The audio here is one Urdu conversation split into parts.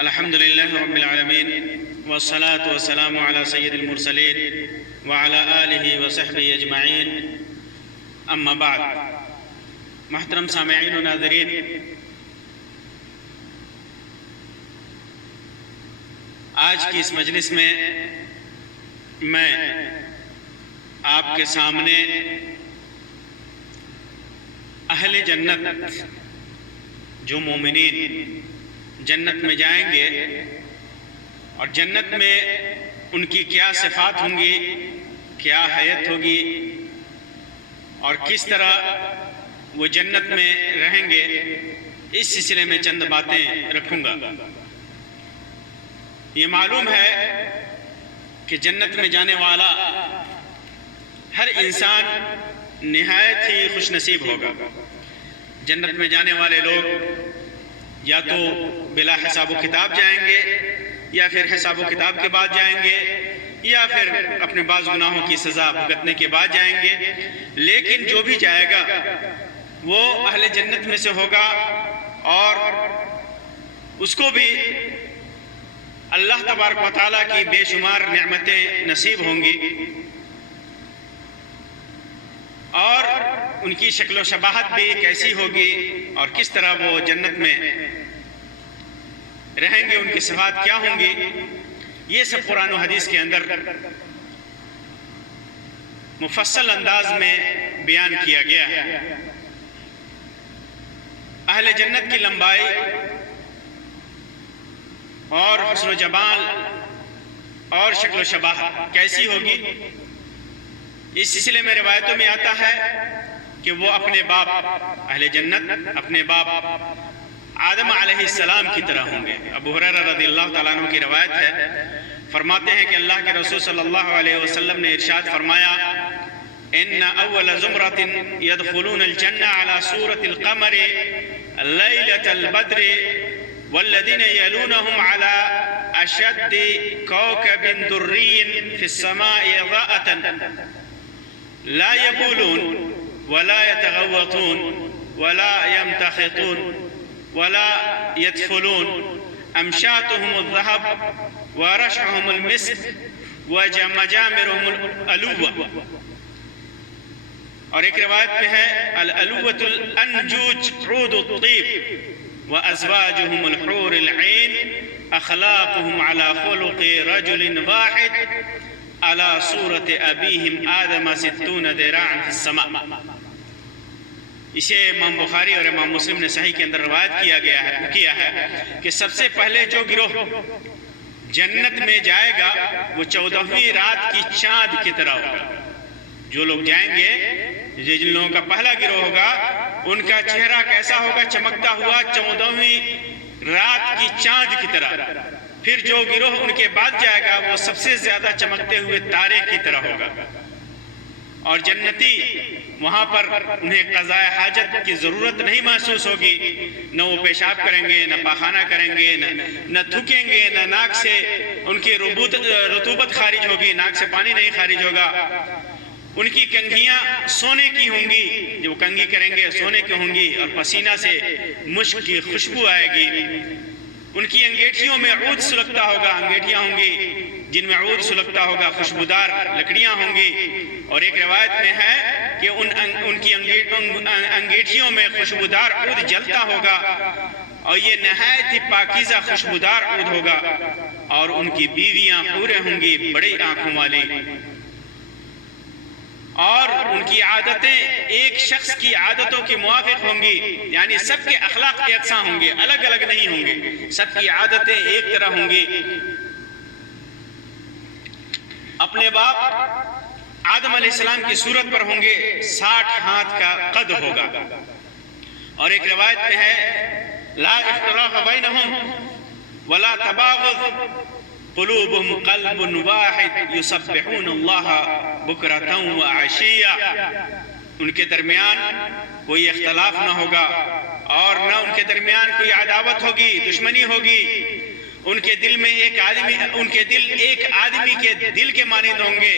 الحمد لله رب العالمين والصلاة والسلام على سيد المرسلين وعلى آله وصحبه أجمعين اما بعد۔ محترم سامعین و ناظرین، آج کی اس مجلس میں آپ کے سامنے اہل جنت، جو مومنین جنت میں جائیں گے اور جنت میں ان کی کیا صفات ہوں گی، کیا حیت ہوگی اور کس طرح وہ جنت میں رہیں گے، اس سلسلے میں چند باتیں رکھوں گا۔ یہ معلوم ہے کہ جنت میں جانے والا ہر انسان نہایت ہی خوش نصیب ہوگا۔ جنت میں جانے والے لوگ یا تو بلا حساب و کتاب جائیں گے، یا پھر حساب و کتاب کے بعد جائیں گے، یا پھر اپنے بعض گناہوں کی سزا بھگتنے کے بعد جائیں گے، لیکن جو بھی جائے گا وہ اہل جنت میں سے ہوگا اور اس کو بھی اللہ تبارک و تعالیٰ کی بے شمار نعمتیں نصیب ہوں گی، اور ان کی شکل و شباہت بھی کیسی ہوگی اور کس طرح وہ جنت میں رہیں گے، ان کی صفات کیا ہوں گی، یہ سب قرآن و حدیث کے اندر مفصل انداز میں بیان کیا گیا ہے۔ اہل جنت کی لمبائی اور حسن و جمال اور شکل و شباہت کیسی ہوگی، اس سلسلے میں روایتوں میں آتا ہے کہ وہ اپنے باپ اہل جنت اپنے باپ آدم علیہ السلام کی طرح ہوں گے۔ ابو ہریرہ رضی اللہ تعالیٰ عنہ کی روایت ہے، فرماتے ہیں کہ اللہ کے رسول صلی اللہ علیہ وسلم نے ارشاد فرمایا، ان اول زمرۃ يدخلون الجنہ على صورة القمر لیلة البدر والذین یلونہم على اشد کوكب دري في السماء إضاءة لا يبولون ولا يتغوطون ولا يمتخطون ولا يدفلون أمشاتهم الذهب ورشحهم المسك ومجامرهم الألوة۔ اور ایک روایت میں ہے الألوة الأنجوج عود الطيب وأزواجهم الحور العين أخلاقهم على خلق رجل واحد على صورت ابیہم آدم 60 ذراعا فی السماء۔ اسے امام بخاری اور امام مسلم نے صحیح کے اندر روایت کیا ہے کہ سب سے پہلے جو گروہ جنت میں جائے گا وہ 14ویں رات کی چاند کی طرح ہوگا۔ جو لوگ جائیں گے، جن لوگوں کا پہلا گروہ ہوگا، ان کا چہرہ کیسا ہوگا؟ چمکتا ہوا 14ویں رات کی چاند کی طرح۔ پھر جو گروہ ان کے بعد جائے گا وہ سب سے زیادہ چمکتے ہوئے تارے کی طرح ہوگا، اور جنتی وہاں پر انہیں قضاء حاجت کی ضرورت نہیں محسوس ہوگی، نہ وہ پیشاب کریں گے، نہ پاخانہ کریں گے، نہ تھوکیں گے، نہ ناک سے ان کی رطوبت خارج ہوگی، ناک سے پانی نہیں خارج ہوگا۔ ان کی کنگھیاں سونے کی ہوں گی، جو کنگھی کریں گے سونے کی ہوں گی، اور پسینہ سے مشک کی خوشبو آئے گی۔ ان کی انگیٹھیوں میں عود سلگتا ہوگا، انگیٹھیاں ہوں گی جن میں عود سلگتا ہوگا، خوشبودار لکڑیاں ہوں گی۔ اور ایک روایت میں ہے کہ ان کی انگیٹھیوں میں خوشبودار عود جلتا ہوگا، اور یہ نہایت ہی پاکیزہ خوشبودار عود ہوگا، اور ان کی بیویاں حوریں ہوں گی بڑی آنکھوں والی، اور ان کی عادتیں ایک شخص کی عادتوں کے موافق ہوں گی، یعنی سب کے اخلاق یکساں ہوں گے، الگ الگ نہیں ہوں گے، سب کی عادتیں ایک طرح ہوں گی۔ اپنے باپ آدم علیہ السلام کی صورت پر ہوں گے، 60 ہاتھ کا قد ہوگا۔ اور ایک روایت میں ہے لا اختلاف بینہم ولا تباغض قلوبهم قلب واحد یسبحون اللہ بکرۃ وعشیہ۔ ان کے درمیان کوئی اختلاف نہ ہوگا، اور نہ ان کے درمیان کوئی عداوت ہوگی، دشمنی ہوگی۔ ان کے دل میں ایک آدمی کے دل کے مانند ہوں گے،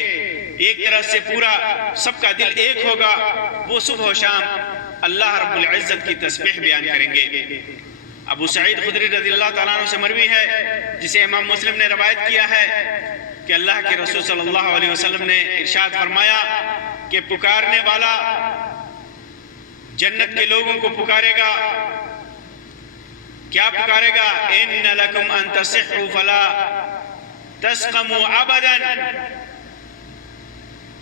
ایک طرح سے پورا سب کا دل ایک ہوگا۔ وہ صبح و شام اللہ رب العزت کی تسبیح بیان کریں گے۔ ابو سعید خدری رضی اللہ تعالیٰ عنہ سے مروی ہے، جسے امام مسلم نے روایت کیا ہے کہ اللہ کے رسول صلی اللہ علیہ وسلم نے ارشاد فرمایا کہ پکارنے والا جنت کے لوگوں کو پکارے گا، کیا پکارے گا؟ ان لکم ان تصحوا فلا تسقموا ابدا،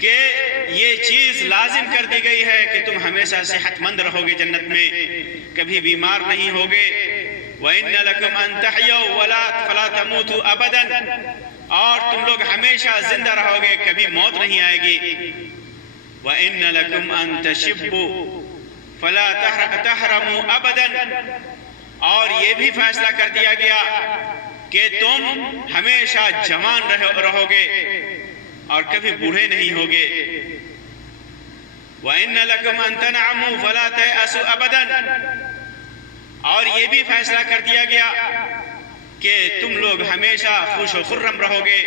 کہ یہ چیز لازم کر دی گئی ہے کہ تم ہمیشہ صحت مند رہو گے، جنت میں کبھی بیمار نہیں ہوگے۔ وَإِنَّ لَكُمْ أَن تَحْيَوْا فَلَا تَمُوتُوا أَبَدًا، اور تم لوگ ہمیشہ زندہ رہو گے، کبھی موت نہیں آئے گی۔ وَإِنَّ لَكُمْ أَن تَشِبُّوا فَلَا تَحْرَمُوا أَبَدًا، اور یہ بھی فیصلہ کر دیا گیا کہ تم ہمیشہ جوان رہو گے اور کبھی بوڑھے نہیں ہوگے۔ وَإِنَّ لَكُمْ أَن تَنْعَمُوا فَلَا تَيْأَسُوا أَبَدًا، اور یہ بھی فیصلہ کر دیا گیا کہ تم لوگ ہمیشہ خوش و خرم رہو گے،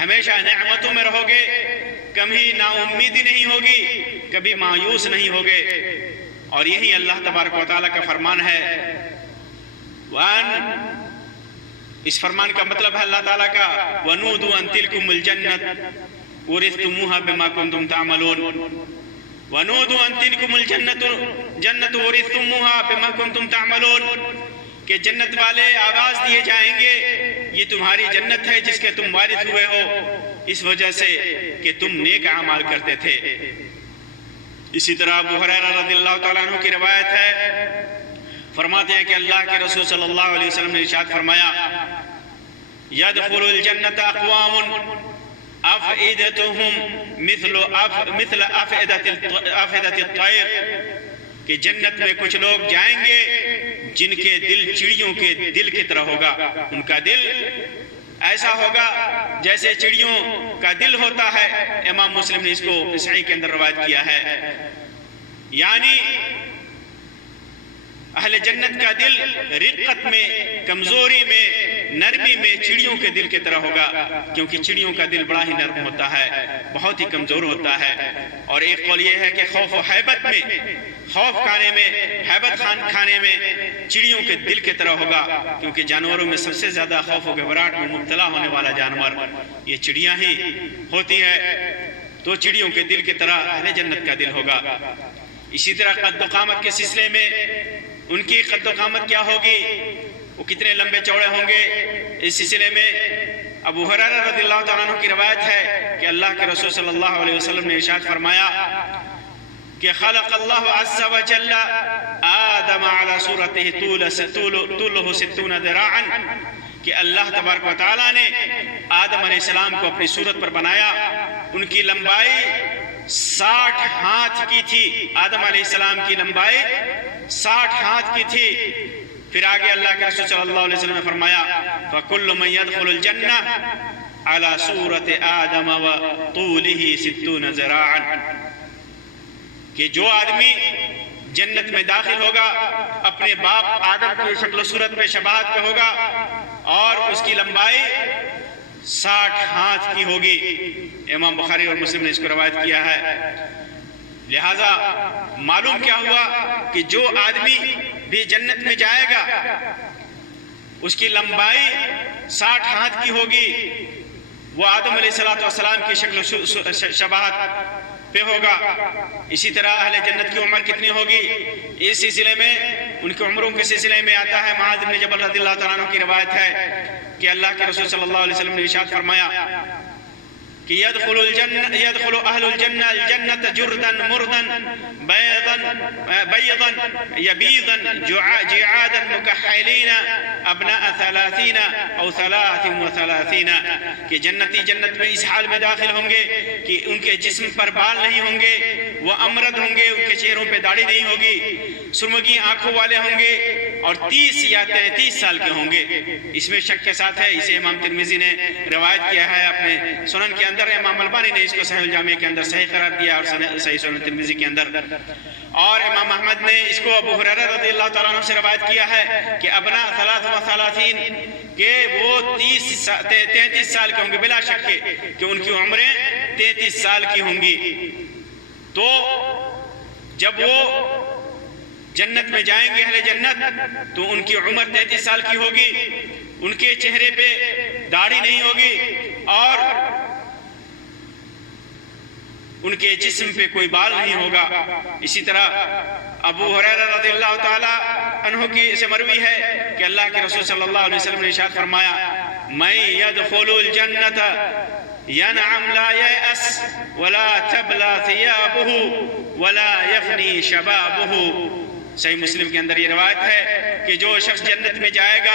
ہمیشہ نعمتوں میں رہو گے، کبھی نا امیدی نہیں ہوگی، کبھی مایوس نہیں ہوگے۔ اور یہی اللہ تبارک و تعالیٰ کا فرمان ہے۔ اس فرمان کا مطلب ہے اللہ تعالیٰ کا وَنُودُوا أَن تِلْكُمُ الْجَنَّةُ وَرِثْتُمُوهَا بِمَا كُنْتُمْ تَعْمَلُونَ، وَنُودُوا أَن تِلْكُمُ الْجَنَّةُ وَرِثْتُمُوهَا بِمَا كُنْتُمْ تَعْمَلُونَ، کہ جنت والے آواز دیے جائیں گے یہ تمہاری جنت ہے جس کے تم وارث ہوئے ہو اس وجہ سے کہ تم نیک اعمال کرتے تھے۔ اسی طرح ابو ہریرہ رضی اللہ تعالیٰ عنہ کی روایت ہے، فرماتے ہیں کہ اللہ کے رسول صلی اللہ علیہ وسلم نے ارشاد فرمایا يَدْخُلُ الْجَنَّةَ أَقْوَامٌ أَفْئِدَتُهُمْ مثل أَفْئِدَةِ الطَّيْرِ، کہ جنت میں کچھ لوگ جائیں گے جن کے دل چڑیوں کے دل کی طرح ہوگا، ان کا دل ایسا ہوگا جیسے چڑیوں کا دل ہوتا ہے۔ امام مسلم نے اس کو صحیح کے اندر روایت کیا ہے، یعنی اہل جنت کا دل رقت میں، کمزوری میں، نرمی میں چڑیوں کے دل کی طرح ہوگا، کیونکہ چڑیوں کا دل بڑا ہی نرم ہوتا ہے، بہت ہی کمزور ہوتا ہے۔ اور ایک قول یہ ہے کہ خوف و حیبت میں، خوف کھانے میں، حیبت کھانے میں چڑیوں کے دل کی طرح ہوگا، کیونکہ جانوروں میں سب سے زیادہ خوف و گھبراہٹ میں مبتلا ہونے والا جانور یہ چڑیاں ہی ہوتی ہے، تو چڑیوں کے دل کی طرح اہل جنت کا دل ہوگا۔ اسی طرح قد و قامت کے سلسلے میں ان کی قد و قامت کیا ہوگی، وہ کتنے لمبے چوڑے ہوں گے، اس سلسلے میں ابو ہریرہ رضی اللہ تعالیٰ عنہ کی روایت ہے کہ اللہ کے رسول صلی اللہ علیہ وسلم نے ارشاد فرمایا کہ خلق اللہ عز وجل آدم علی صورتہ طولہ 60 ذراعا، کہ اللہ تبارک و تعالیٰ نے آدم علیہ السلام کو اپنی صورت پر بنایا، ان کی لمبائی 60 ہاتھ کی تھی، آدم علیہ السلام کی لمبائی 60 ہاتھ کی تھی۔ پھر آگے اللہ کے رسول صلی اللہ علیہ وسلم نے فرمایا فَكُلُّ مَن يَدْخُلُ الْجَنَّةَ عَلَى صُورَةِ آدَمَ وَطُولِهِ 60 ذراعا، کہ جو آدمی جنت میں داخل ہوگا اپنے باپ آدم کی شکل و صورت پہ شباہت پہ ہوگا اور اس کی لمبائی 60 ہاتھ کی ہوگی۔ امام بخاری اور مسلم نے اس کو روایت کیا ہے۔ لہٰذا معلوم کیا ہوا کہ جو آدمی بھی جنت میں جائے گا اس کی لمبائی 60 ہاتھ کی ہوگی، وہ آدم علیہ السلام کی شکل و شباہت پہ ہوگا۔ اسی طرح اہل جنت کی عمر کتنی ہوگی، اس سلسلے میں ان کی عمروں کے سلسلے میں آتا ہے، معاذ بن جبل رضی اللہ تعالیٰ عنہ کی روایت ہے کہ اللہ کے رسول صلی اللہ علیہ وسلم نے ارشاد فرمایا کہ يدخل اہل الجنہ الجنة جردا مردا بیضا یبیضا جعادا مکحلین ابناء 30 او 33، کہ جنتی جنت میں اس حال میں داخل ہوں گے کہ ان کے جسم پر بال نہیں ہوں گے، وہ امرد ہوں گے، ان کے چہروں پہ داڑھی نہیں ہوگی، سرمگی آنکھوں والے ہوں گے اور 30 یا 33 سال کے ہوں گے۔ اس میں شک کے ساتھ ہے، اسے امام ترمذی نے روایت کیا ہے اپنے سنن کے اندر، امام البانی نے اس کو صحیح الجامع کے اندر صحیح قرار دیا اور صحیح سنن ترمذی کے اندر، اور امام احمد نے اس کو ابو ہریرہ رضی اللہ تعالیٰ عنہ سے روایت کیا ہے کہ ابناء 33 کہ وہ 33 سال کے ہوں گے، بلا شک کہ ان کی عمریں 33 سال کی ہوں گی۔ تو جب وہ جنت میں جائیں گے اہل جنت تو ان کی عمر 33 سال کی ہوگی، ان کے چہرے پہ داڑھی نہیں ہوگی اور ان کے جسم پہ کوئی بال نہیں ہوگا۔ اسی طرح ابو ہریرہ رضی اللہ تعالی عنہ کی سے مروی ہے کہ اللہ کے رسول صلی اللہ علیہ وسلم نے ارشاد فرمایا من يدخل الجنة ينعم لا ييأس ولا تبلى ثيابه ولا يفني شبابه۔ صحیح مسلم کے اندر یہ روایت ہے کہ جو شخص جنت میں جائے گا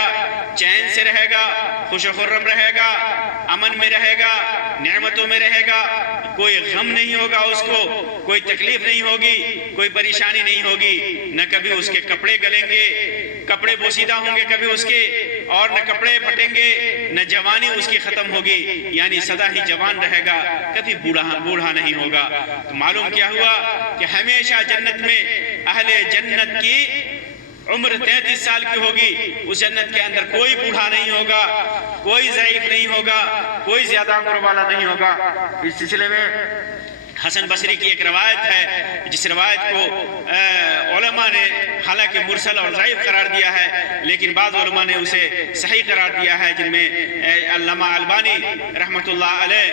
چین سے رہے گا، خوش و خرم رہے گا، امن میں رہے گا، نعمتوں میں رہے گا، کوئی غم نہیں ہوگا، اس کو کوئی تکلیف نہیں ہوگی، کوئی پریشانی نہیں ہوگی، نہ کبھی اس کے کپڑے گلیں گے، کپڑے بوسیدہ ہوں گے کبھی اس کے، اور نہ کپڑے پھٹیں گے، نہ جوانی اس کی ختم ہوگی، یعنی سدا ہی جوان رہے گا، کبھی بوڑھا نہیں ہوگا۔ تو معلوم کیا ہوا کہ ہمیشہ جنت میں اہل جنت کی عمر 33 سال کی ہوگی۔ اس جنت کے اندر کوئی بوڑھا نہیں ہوگا، کوئی ضعیف نہیں ہوگا، کوئی زیادہ عمر والا نہیں ہوگا۔ اس سلسلے میں حسن بصری کی ایک روایت ہے جس روایت کو علماء نے حالانکہ مرسل اور ضعیف قرار دیا ہے، لیکن بعض علماء نے اسے صحیح قرار دیا ہے، جن میں علامہ البانی رحمۃ اللہ علیہ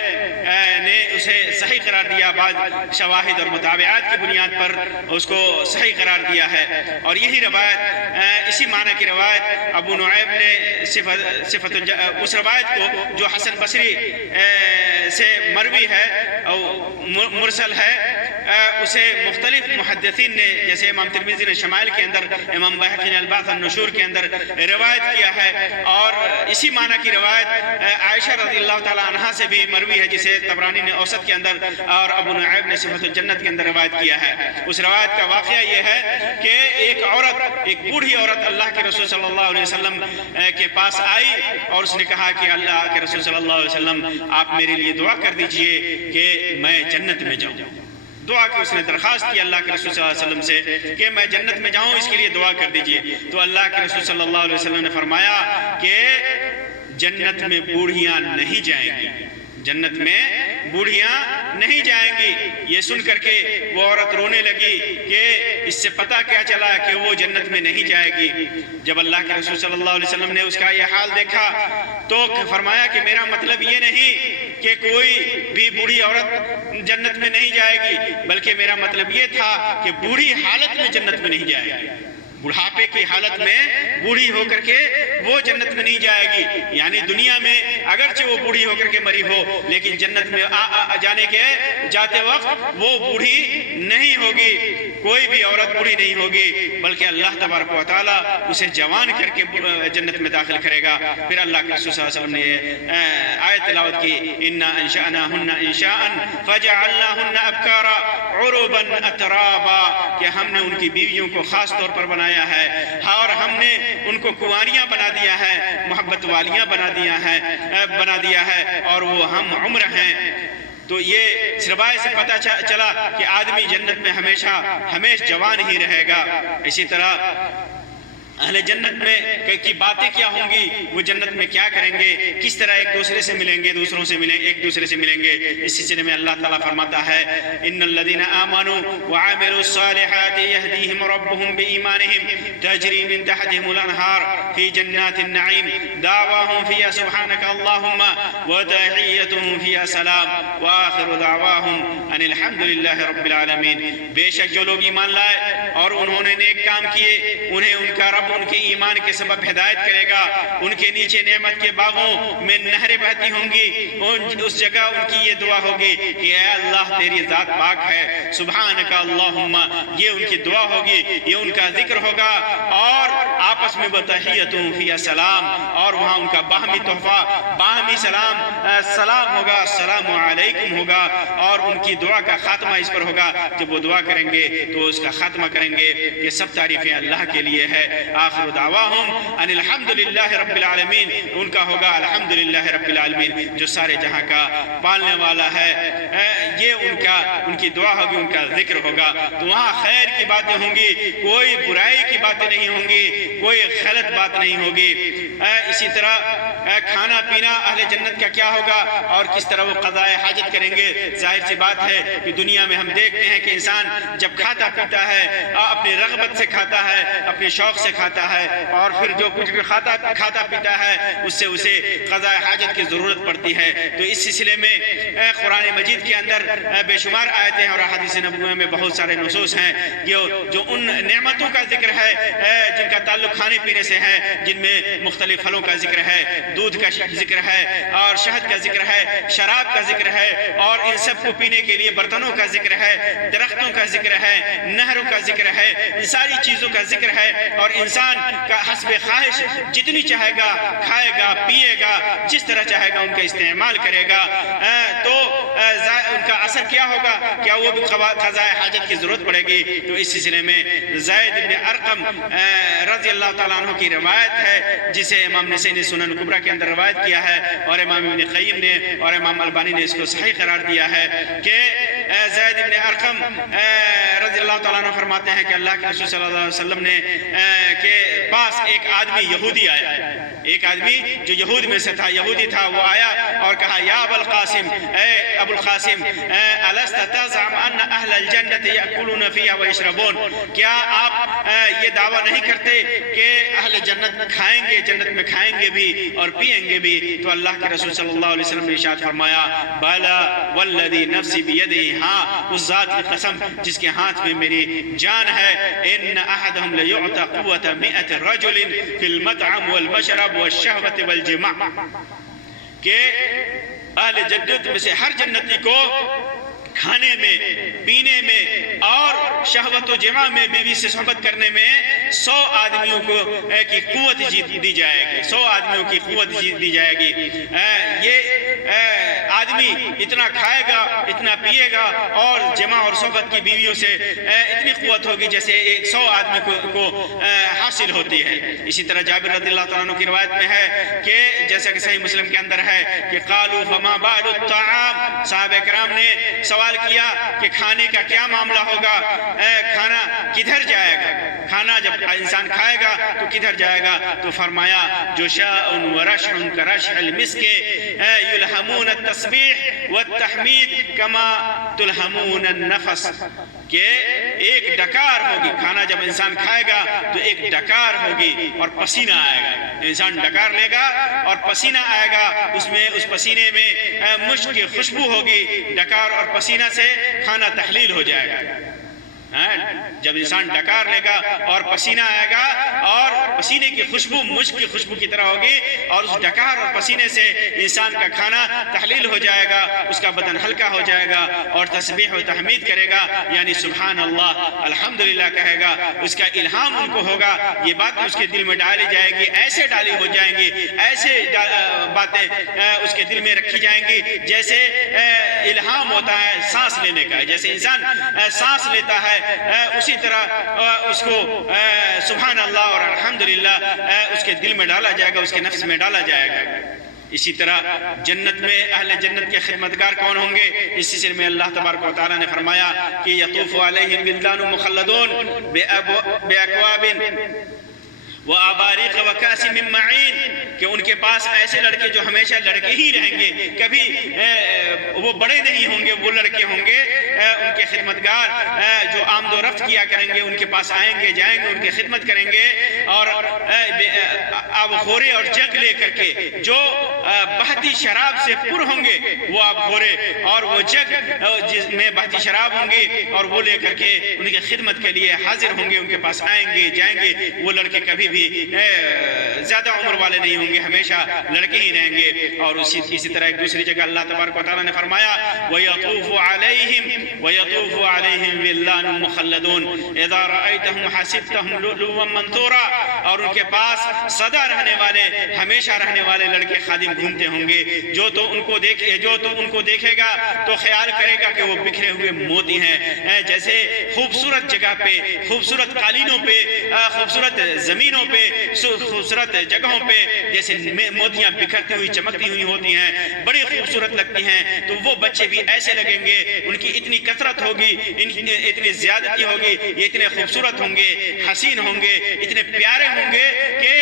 نے اسے صحیح قرار دیا، بعض شواہد اور متابعات کی بنیاد پر اس کو صحیح قرار دیا ہے۔ اور یہی روایت، اسی معنی کی روایت ابو نعیم نے صفت اس روایت کو جو حسن بصری سے مروی ہے مرسل ہے، اسے مختلف محدثین نے جیسے امام ترمذی نے شمائل کے اندر، امام بحقی نے البعث النشور کے اندر روایت کیا ہے، اور اسی معنی کی روایت عائشہ رضی اللہ تعالی عنہا سے بھی مروی ہے جسے طبرانی نے اوسط کے اندر اور ابو نعیم نے صفت الجنت کے اندر روایت کیا ہے۔ اس روایت کا واقعہ یہ ہے کہ ایک عورت، ایک بوڑھی عورت اللہ کے رسول صلی اللہ علیہ وسلم کے پاس آئی اور اس نے کہا کہ اللہ کے رسول صلی اللہ علیہ وسلم آپ میرے لیے دعا کر دیجئے کہ میں جنت میں جاؤں۔ دعا کی اس نے درخواست کی اللہ کے رسول صلی اللہ علیہ وسلم سے کہ میں جنت میں جاؤں، اس کے لیے دعا کر دیجئے۔ تو اللہ کے رسول صلی اللہ علیہ وسلم نے فرمایا کہ جنت میں بوڑھیاں نہیں جائیں گی، جنت میں بوڑھیاں نہیں جائیں گی۔ یہ سن کر کے وہ عورت رونے لگی کہ اس سے پتہ کیا چلا کہ وہ جنت میں نہیں جائے گی۔ جب اللہ کے رسول صلی اللہ علیہ وسلم نے اس کا یہ حال دیکھا تو فرمایا کہ میرا مطلب یہ نہیں کہ کوئی بھی بوڑھی عورت جنت میں نہیں جائے گی، بلکہ میرا مطلب یہ تھا کہ بوڑھی حالت میں جنت میں نہیں جائے گی، بڑھاپے کی حالت میں بوڑھی ہو کر کے وہ جنت میں نہیں جائے گی۔ یعنی دنیا میں اگرچہ وہ بوڑھی ہو کر کے مری ہو، لیکن جنت میں جاتے وقت وہ بوڑھی نہیں ہوگی، کوئی بھی عورت بوڑھی نہیں ہوگی، بلکہ اللہ تبارک و تعالیٰ اسے جوان کر کے جنت میں داخل کرے گا۔ پھر اللہ کے رسول صلی اللہ علیہ وسلم نے آیت تلاوت کی انا انشأناہن انشاء فجعلناہن ابکارا عربا اترابا، کہ ہم نے ان کی بیویوں کو خاص طور پر بنایا ہے اور ہم نے ان کو کنواریاں بنا دیا ہے، محبت والیاں بنا دیا ہے اور وہ ہم عمر ہیں۔ تو یہ روایت سے پتہ چلا کہ آدمی جنت میں ہمیشہ جوان ہی رہے گا۔ اسی طرح اہل جنت میں کی باتیں کیا ہوں گی، وہ جنت میں کیا کریں گے، کس طرح ایک دوسرے سے ملیں گے، ایک دوسرے سے ملیں گے۔ اس سلسلے میں اللہ تعالیٰ فرماتا ہے ان الذين آمنوا وعملوا الصالحات يهديهم ربهم بإيمانهم تجري من تحتهم الأنهار في جنات النعيم دعواهم فيها سبحانك اللهم وتحيتهم فيها سلام وآخر دعواهم ان الحمد لله رب العالمين۔ بے شک جو لوگ ایمان لائے اور انہوں نے نیک کام کیے، انہیں ان کا رب ان کے ایمان کے سبب ہدایت کرے گا، ان کے نیچے نعمت کے باغوں میں نہریں بہتی ہوں گی، اس جگہ ان کی یہ دعا ہوگی کہ اے اللہ تیری ذات پاک ہے، سبحانک اللہم، یہ ان کی دعا ہوگی، یہ ان کا ذکر ہوگا، اور آپس میں بتحیتوں فی سلام، اور وہاں ان کا باہمی تحفہ، باہمی سلام ہوگا، السلام علیکم ہوگا، اور ان کی دعا کا خاتمہ اس پر ہوگا۔ جب وہ دعا کریں گے تو اس کا خاتمہ کریں گے کہ سب تعریفیں اللہ کے لیے ہے، آخر دعواہم ان الحمدللہ رب العالمین، ان کا ہوگا الحمدللہ رب العالمین جو سارے جہاں کا پالنے والا ہے۔ یہ ان کی دعا ہوگی، ان کا ذکر ہوگا، تو وہاں خیر کی باتیں ہوں گی، کوئی برائی کی باتیں نہیں ہوں گی، کوئی غلط بات نہیں ہوگی۔ اسی طرح کھانا پینا اہل جنت کا کیا ہوگا اور کس طرح وہ قضاء حاجت کریں گے۔ ظاہر سی بات ہے کہ دنیا میں ہم دیکھتے ہیں کہ انسان جب کھاتا پیتا ہے اپنی رغبت سے کھاتا ہے، اپنے شوق سے کھاتا ہے، اور پھر جو کچھ بھی کھاتا پیتا ہے اس سے اسے قضاء حاجت کی ضرورت پڑتی ہے۔ تو اس سلسلے میں قرآن مجید کے اندر بے شمار آیتیں اور احادیث نبویہ میں بہت سارے نصوص ہیں جو ان نعمتوں کا ذکر ہے جن کا تعلق کھانے پینے سے ہے، جن میں مختلف پھلوں کا ذکر ہے، دودھ کا ذکر ہے، اور شہد کا ذکر ہے، شراب کا ذکر ہے، اور ان سب کو پینے کے لیے برتنوں کا ذکر ہے، درختوں کا ذکر ہے، نہروں کا ذکر ہے، ان ساری چیزوں کا ذکر ہے، اور انسان کا حسب خواہش جتنی چاہے گا کھائے گا، پیے گا، جس طرح چاہے گا ان کا استعمال کرے گا، تو ان کا اثر کیا ہوگا؟ کیا وہ بھی قضاء حاجت کی ضرورت پڑے گی؟ تو اس سلسلے میں زید بن ارقم رضی اللہ تعالیٰ عنہ کی روایت ہے جسے امام نسائی نے سنن کبریٰ کے اندر روایت کیا ہے، اور امام ابن قیم نے اور امام البانی نے اس کو صحیح قرار دیا ہے کہ زید بن ارقم رضی اللہ تعالیٰ عنہ فرماتے ہیں کہ اللہ کے رسول صلی اللہ علیہ وسلم نے کے پاس ایک آدمی یہودی آیا، ایک آدمی جو یہود میں سے تھا، یہودی تھا، وہ آیا اور کہا یا ابو القاسم، اے ابو القاسم، الست تزعم ان اہل الجنت یاکلون فیہا ویشربون، کیا آپ یہ دعویٰ نہیں کرتے کہ اہل جنت کھائیں گے، جنت میں کھائیں گے بھی اور پیئیں گے بھی؟ تو اللہ کے رسول صلی اللہ علیہ وسلم نے ارشاد فرمایا بلا والذی نفسی بیدہ، ہاں اس ذات کی قسم جس کے ہاتھ میں میری جان ہے، ان احدہم لیعطى قوة 100 رجل فی المطعم والمشرب والشہوة والجماع، کہ اہل جنت میں سے ہر جنتی کو کھانے میں، پینے میں اور شہوت و جماع میں بیوی سے صحبت کرنے میں 100 آدمیوں کی قوت دی جائے گی، 100 آدمیوں کی قوت دی جائے گی۔ یہ آدمی اتنا کھائے گا، اتنا پیے گا، اور جماع اور صحبت کی بیویوں سے اتنی قوت ہوگی جیسے 100 آدمی کو حاصل ہوتی ہے۔ اسی طرح جابر رضی اللہ تعالیٰ عنہ کی روایت میں ہے کہ جیسا کہ صحیح مسلم کے اندر ہے کہ قالوا فما بال الطعام، صحابہ کرام نے سوال کیا کہ کھانے کا کیا معاملہ ہوگا، کھانا کدھر جائے گا، کھانا جب انسان کھائے گا تو کدھر جائے گا؟ تو فرمایا جشاء ورشح کرشح المسک یلہمون التسبیح والتحمید کما تلہمون النفس، کہ ایک ڈکار ہوگی، کھانا جب انسان کھائے گا تو ایک ڈکار ہوگی اور پسینہ آئے گا، انسان ڈکار لے گا اور پسینہ آئے گا، اس میں اس پسینے میں مشک کی خوشبو ہوگی، ڈکار اور پسینہ سے کھانا تحلیل ہو جائے گا۔ جب انسان ڈکار لے گا اور پسینہ آئے گا اور پسینے کی خوشبو مشک کی خوشبو کی طرح ہوگی، اور اس ڈکار اور پسینے سے انسان کا کھانا تحلیل ہو جائے گا، اس کا بدن ہلکا ہو جائے گا اور تسبیح و تحمید کرے گا، یعنی سبحان اللہ الحمدللہ کہے گا، اس کا الہام ان کو ہوگا، یہ بات اس کے دل میں ڈالی جائے گی، ایسے ڈالی ہو جائیں گی، ایسے باتیں اس کے دل میں رکھی جائیں گی جیسے الہام ہوتا ہے سانس لینے کا، جیسے انسان سانس لیتا ہے اسی طرح اس کو سبحان اللہ اور الحمدللہ اس کے دل میں ڈالا جائے گا، اس کے نفس میں ڈالا جائے گا۔ اسی طرح جنت میں اہل جنت کے خدمتگار کون ہوں گے؟ اس سلسلے میں اللہ تبارک و تعالیٰ نے فرمایا کہ یطوف علیہم ولدان مخلدون بأکواب وآباریق وکاس من معین، کہ ان کے پاس ایسے لڑکے جو ہمیشہ لڑکے ہی رہیں گے، کبھی وہ بڑے نہیں ہوں گے، وہ لڑکے ہوں گے، ان کے خدمتگار جو آمد و رفت کیا کریں گے، ان کے پاس آئیں گے جائیں گے، ان کی خدمت کریں گے، اور آب خورے اور جگ لے کر کے جو بہتی شراب سے پر ہوں گے، وہ آب خورے اور وہ جگ جس میں بہتی شراب ہوں گی، اور وہ لے کر کے ان کی خدمت کے لیے حاضر ہوں گے، ان کے پاس آئیں گے جائیں گے۔ وہ لڑکے کبھی بھی زیادہ عمر والے نہیں ہوں گے، ہمیشہ لڑکے ہی رہیں گے۔ اور اسی طرح ایک دوسری جگہ اللہ تبارک و تعالیٰ نے فرمایا وَيَطُوفُ عَلَيْهِمْ وِلْدَانٌ مُخَلَّدُونَ إِذَا رَأَيْتَهُمْ حَسِبْتَهُمْ لُؤْلُؤًا مَّنثُورًا، اور ان کے پاس سدا رہنے والے، ہمیشہ رہنے والے لڑکے خادم گھومتے ہوں گے، جو تو ان کو دیکھے گا تو خیال کرے گا کہ وہ بکھرے ہوئے موتی ہیں، جیسے خوبصورت جگہ پہ، خوبصورت قالینوں پہ، خوبصورت زمینوں پہ، خوبصورت جگہوں پہ جیسے موتیاں بکھرتی ہوئی چمکتی ہوئی ہوتی ہیں، بڑی خوبصورت لگتی ہیں، تو وہ بچے بھی ایسے لگیں گے، ان کی اتنی کثرت ہوگی، اتنی زیادتی ہوگی، یہ اتنے خوبصورت ہوں گے، حسین ہوں گے، اتنے پیارے ہوں گے کہ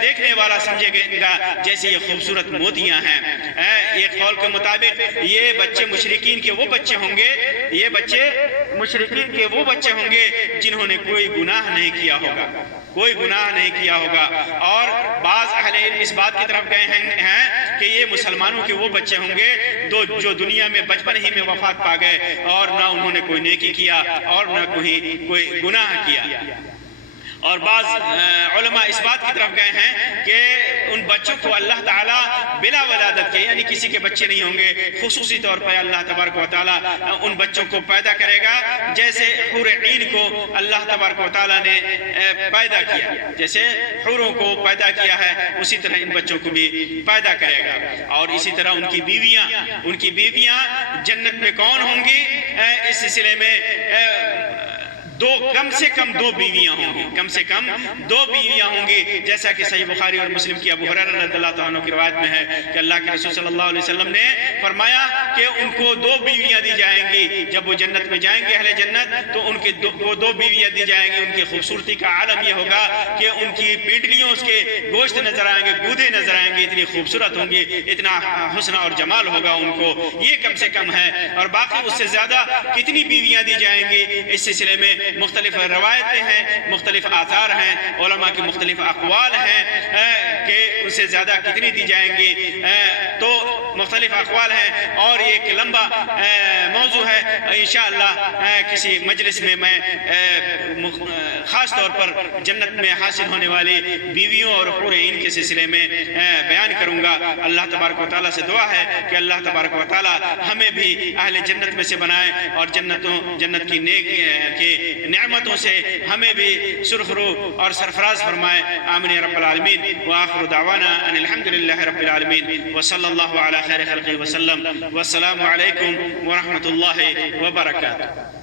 دیکھنے والا سمجھے گا جیسے یہ خوبصورت موتیاں ہیں. ایک قول کے مطابق یہ بچے مشرکین کے وہ بچے ہوں گے، یہ بچے مشرکین کے وہ بچے ہوں گے جنہوں نے کوئی گناہ نہیں کیا ہوگا، کوئی گناہ نہیں کیا ہوگا. اور بعض اہل علم اس بات کی طرف گئے ہیں کہ یہ مسلمانوں کے وہ بچے ہوں گے جو دنیا میں بچپن ہی میں وفات پا گئے اور نہ انہوں نے کوئی نیکی کیا اور نہ کوئی گناہ کیا. اور بعض علماء اس بات کی طرف گئے ہیں کہ ان بچوں کو اللہ تعالیٰ بلا ولادت کے، یعنی کسی کے بچے نہیں ہوں گے، خصوصی طور پر اللہ تبارک و تعالیٰ ان بچوں کو پیدا کرے گا جیسے حور عین کو اللہ تبارک و تعالیٰ نے پیدا کیا، جیسے حوروں کو پیدا کیا ہے اسی طرح ان بچوں کو بھی پیدا کرے گا. اور اسی طرح ان کی بیویاں جنت میں کون ہوں گی؟ اس سلسلے میں کم سے کم دو بیویاں ہوں گی، کم سے کم دو بیویاں ہوں گی، جیسا کہ صحیح بخاری اور مسلم کی ابو ہریرہ رضی اللہ تعالیٰ عنہ کی روایت میں ہے کہ اللہ کے رسول صلی اللہ علیہ وسلم نے فرمایا کہ ان کو دو بیویاں دی جائیں گی. جب وہ جنت میں جائیں گے اہل جنت تو ان کے دو بیویاں دی جائیں گی. ان کی خوبصورتی کا عالم یہ ہوگا کہ ان کی پیٹلیوں اس کے گوشت نظر آئیں گے، گودے نظر آئیں گے، اتنی خوبصورت ہوں گی، اتنا حسن اور جمال ہوگا ان کو. یہ کم سے کم ہے. اور باقی اس سے زیادہ کتنی بیویاں دی جائیں گی اس سلسلے میں مختلف روایتیں ہیں، مختلف آثار ہیں، علماء کی مختلف اقوال ہیں کہ ان سے زیادہ کتنی دی جائیں گی. تو مختلف اقوال ہیں اور یہ ایک لمبا موضوع ہے. انشاءاللہ کسی مجلس میں میں خاص طور پر جنت میں حاصل ہونے والی بیویوں اور حور عین کے سلسلے میں بیان کروں گا. اللہ تبارک و تعالیٰ سے دعا ہے کہ اللہ تبارک و تعالیٰ ہمیں بھی اہل جنت میں سے بنائے اور جنت کی نعمتوں سے ہمیں بھی سرخرو اور سرفراز فرمائے. آمین یا رب العالمین. وآخر دعوانا ان الحمدللہ رب العالمین وصلی اللہ علی خیر خلقہ وسلم. والسلام علیکم ورحمۃ اللہ وبرکاتہ.